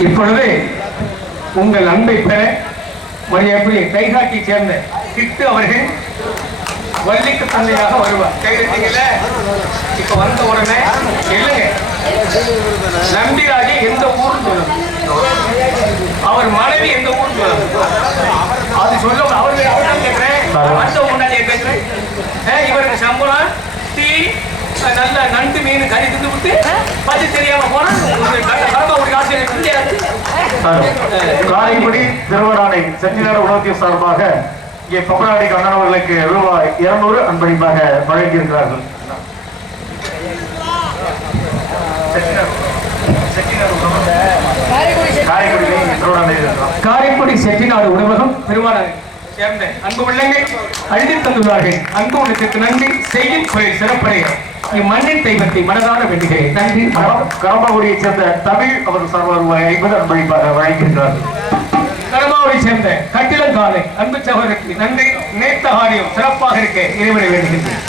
இப்பொழுது உங்கள் அன்பை பெற மரியாதை கைகாட்டியை சேர்ந்த திட்டு அவர்கள் வள்ளிக்கு தந்தையாக வருவார். கைதட்டீங்கல்ல இப்ப வந்த உடனே இல்லைங்க. நம்பிராஜே எந்த ஊர் அவர் மனைவி எந்த ஊர்னு அது சொல்ல அவர் கேட்கிறேன். வந்த முன்னாடியே கேட்கிறேன் இவருக்கு சம்பளம் டீ நல்ல நண்டு மீன் கறி தின்னு விட்டு பத்தி தெரியாம போனா காரைக்குடி திருவடானை செஞ்சினார் உணவத்தின் சார்பாக இங்கே பொங்கலாடி கண்ணனவர்களுக்கு ரூபாய் இருநூறு அன்பளிப்பாக வழங்கியிருக்கிறார்கள். காரைக்குடி செட்டிநாடு உணவகம் திருவாரூர் சேர்ந்த அன்பு உள்ளங்கள் அழுதி தந்துள்ளார்கள். அன்பு உள்ளத்திற்கு நன்றி. செய்தி சிறப்படைகிறோம் இம்மன்னிப்பை பற்றி மனதார வேண்டுகிறேன். நன்றி. கரம்பாவூரையைச் சேர்ந்த தமிழ் அவர் சர்வர் ஐம்பது அன்பளிப்பாக வழங்கியிருக்கிறார் கரம்பாவூரைச் சேர்ந்த கட்டிலங்காலை அன்பு சகோதரருக்கு நன்றி. நேத்த ஆடியம் சிறப்பாக இருக்க இறைவனை வேண்டுகின்றேன்.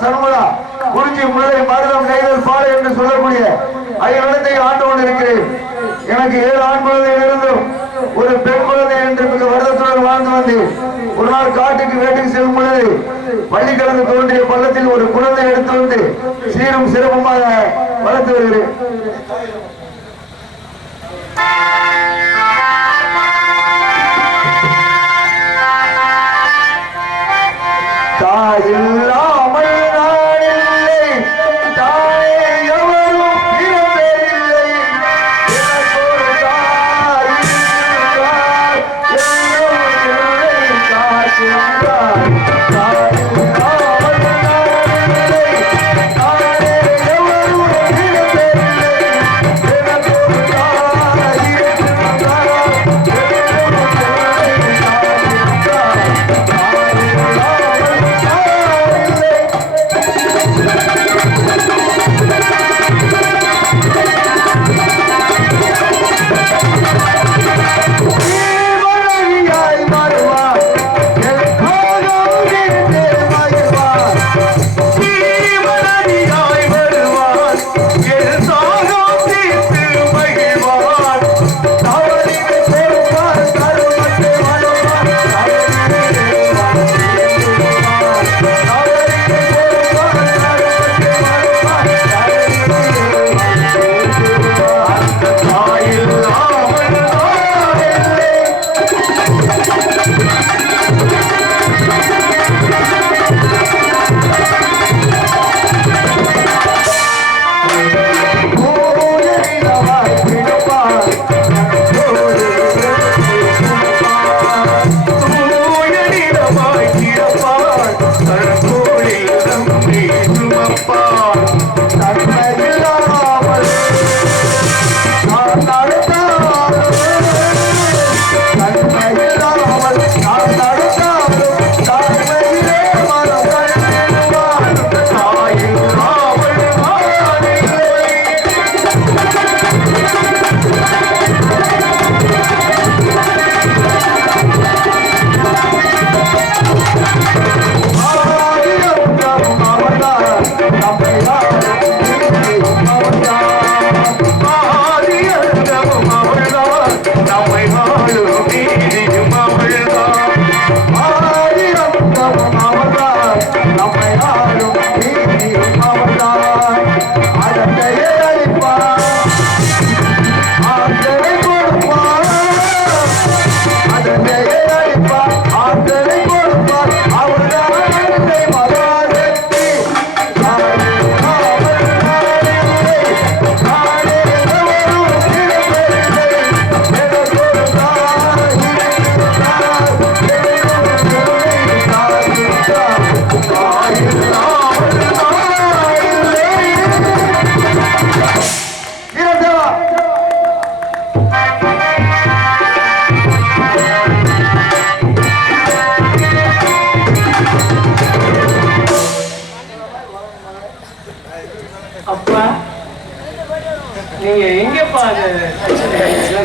சண்முகா குறிஞ்சி முல்லை மருதம் நெய்தல் பாறை என்று சொல்லக்கூடிய ஐநலத்தை ஆண்டு கொண்டிருக்கிறேன் எனக்கு ஏழு ஆண் குழந்தைகள் இருந்தும் ஒரு பெண் குழந்தை என்று மிக வருடத்துடன் வாழ்ந்து வந்தேன் ஒரு நாள் காட்டுக்கு வேட்டைக்கு செல்லும் பொழுது பள்ளி பள்ளிக்கிழந்து தோன்றிய பள்ளத்தில் ஒரு குழந்தை எடுத்து வந்து சீரும் சிறப்புமாக வளர்த்து வருகிறேன். தாயில்லா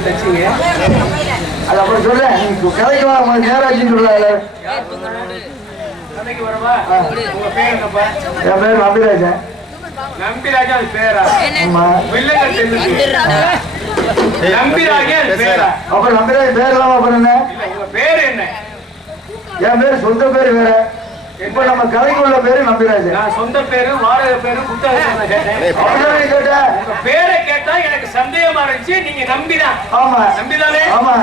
தச்சீங்க. அது அப்புறம் சொல்றேன் நீ கதைக்கு வா உங்களுக்கு நேராச்சின்னு சொல்லல கதைக்கு வரவா? உங்க பேர் என்னப்பா? என் பேர் அபிராஜன் நம்பிராஜா பேரா? ஆமா. வில்லங்க தெரிஞ்சு நம்பிராஜா அது பேரா? அப்புறம் நம்பிராஜ் பேர் இல்லாம அப்புறம் என்ன? இல்ல உங்க பேர் என்ன? என் பேர் சொந்த பேர் வேற. இப்ப நம்ம கதைக்கு உள்ள பேரு நம்பிராஜன் நான் சொந்த பேரு வாடகை பேரு புத்தகம் கேட்டேன். பேரை கேட்டா எனக்கு சந்தேகமா இருந்துச்சு. நீங்க நம்பிதான். ஆமா. நம்பிதானே? ஆமா.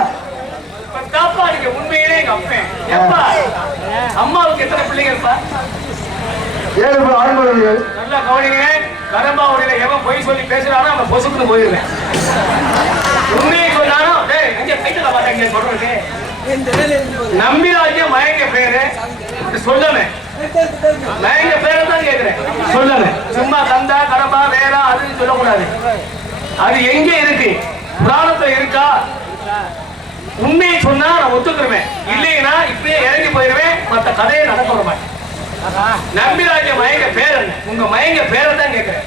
தாப்பா நீங்க உண்மையிலே எங்க அப்பேன். எப்பா? அம்மாவுக்கு எத்தனை பிள்ளைங்கப்பா ஏழு பேர் ஆண் குழந்தைகள் நல்லா கவனிங்க. கரம்பாவடியில எவன் பொய் சொல்லி பேசுறானோ அவன் பொசுக்குன்னு போயிருவேன் உண்மையை சொன்னானோ டேய் இங்க கைத்துல பாத்தாங்க சொல்றது நம்பிராஜ்யம் மயங்க பேரு. சொல்லமே மயங்க பேரை தான் கேக்குறேன். சொல்லல சும்மா கந்தா கடம்பா வேறா அதுன்னு சொல்லக்கூடாது. அது எங்க இருக்கு? புராணத்துல இருக்கா? உண்மையை சொன்னா நான் ஒத்துக்குருவேன். இல்லைன்னா இப்படியே இறங்கி போயிருவேன். மத்த கதையை நடக்க விட மாட்டேன். நம்பிராஜ மயங்க பேர் என்ன உங்க மயங்க பேரை தான் கேட்கிறேன்.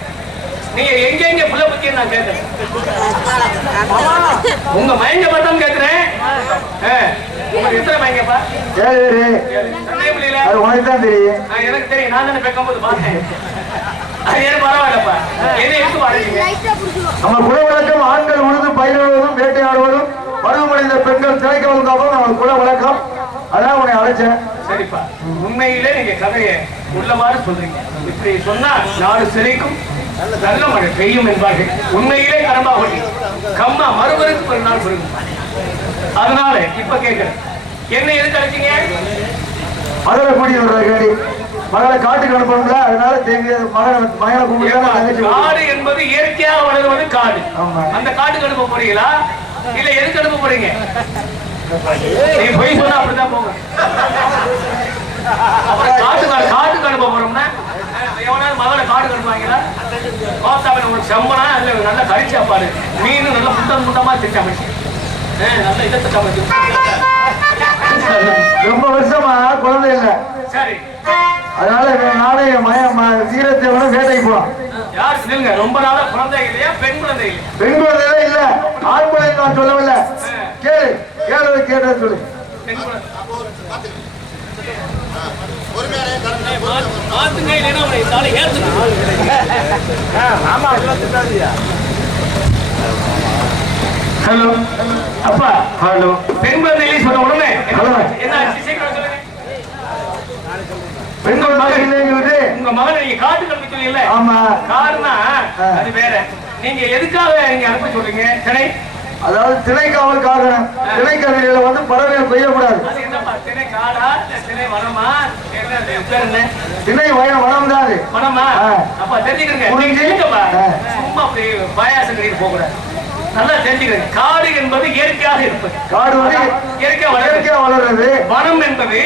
நீங்க எங்க எங்க புள்ள பத்தி நான் கேட்கிறேன். உங்க மயங்க பத்தம் கேட்கிறேன். எத்தனை ஆ, எனக்கு தெரியும். நான் தானே பெக்கும்போது பார்த்தேன். நம்ம குலவழக்கம் ஆண்கள் உழுது பயிரிடுவதும் வேட்டையாடுவதும் பருவமடைந்த பெண்கள் திரைக்கவும் காப்பதும் நம்ம குலவழக்கம் அதான் உன்னை அழைச்சேன். சரிப்பா. உண்மையிலே நீங்க கதையை உள்ளவாறு சொல்றீங்க. இப்படி சொன்னா நாடு சிறைக்கும் நல்ல மழை பெய்யும் என்பார்கள். உண்மையிலே கடம்பா ஒட்டி கம்மா மறுபருக்கு ஒரு நாள் பெருகும் அதனால இப்ப கேட்கிறேன். என்ன எதுக்கு அழைச்சீங்க? மகளை கூட்டி வர்ற கேடி மகளை காட்டுக்கு அனுப்பணும்ல அதனால தேங்க தான் தங்கச்சி கூப்பிட்டு. காடு என்பது இயற்கையாக வளருவது காடு. அந்த காட்டுக்கு அனுப்ப போறீங்களா? இல்ல எதுக்கு அனுப்ப போறீங்க? நீங்க போய் சொன்னா அப்படிதான் போங்க. காட்டுக்கு காட்டுக்கு அனுப்ப போறோம்னா எவனாவது மகளை காட்டுக்கு அனுப்புவாங்களா? கோத்தாவில் உங்களுக்கு செம்மனா இல்ல நல்லா கறி சாப்பாடு மீன் நல்லா முட்டம் முட்டமா திட்டு அமைச்சு. நல்ல இதத்தை சமைச்சு ரொம்ப வருஷமா குழந்தை இல்லை. சரி அதனால நானே ம- வீரத்தேவனை வேட்டைக்கு போலாம் யார் இல்லைங்க ரொம்ப நாளா குழந்தை இல்லையா பெண் குழந்தை பெண் குழந்தையே இல்ல ஆண் குழந்தை நான் சொல்லவில்லை கேளு கேளு கேட்டதை சொல்லு பெண் குழந்தை மாத்துங்க இல்லைன்னா உங்களை தாலி ஹலோ அப்பா ஹலோ பெண் குழந்தைகளை சொன்ன உடனே. என்ன? சீக்கிரம் சொல்லுங்க பெண் குழந்தை இல்லைங்கிறது உங்க மகனை நீங்க காட்டு கல்வி சொன்னீங்கல்ல ஆமா. காரணம் ஆ. அது வேற. நீங்க எதுக்காக நீங்க அனுப்ப சொல்றீங்க? திணை? அதாவது திணைக்காவல் காரணம் திணைக்கதிரில வந்து பறவைகள் பெய்யக்கூடாது அது என்னப்பா திணை காடா இல்ல திணை வனமா? திணை வயம் வனம் தான் வனமா. அப்பா தெரிஞ்சுக்கிறங்க. சும்மா அப்படி பாயாசம் கட்டிட்டு போக கூடாது நல்லா தெரிஞ்சுக்கிறேன் காடு என்பது இயற்கையாக இருப்பது. காடு வந்து இயற்கையா வளர்றது. வனம் என்பது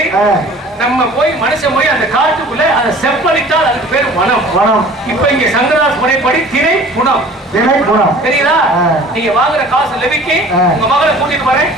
நம்ம போய் மனுஷன் போய் அந்த காட்டுக்குள்ள அதை செப்பனிட்டால் அதுக்கு பேர் வனம். வனம். இப்ப இங்க சங்கராஸ் முறைப்படி திரை குணம். திணை குணம். தெரியுதா. நீங்க வாங்குற காசு லெவிக்கு. உங்க மகளை கூட்டிட்டு வரேன்.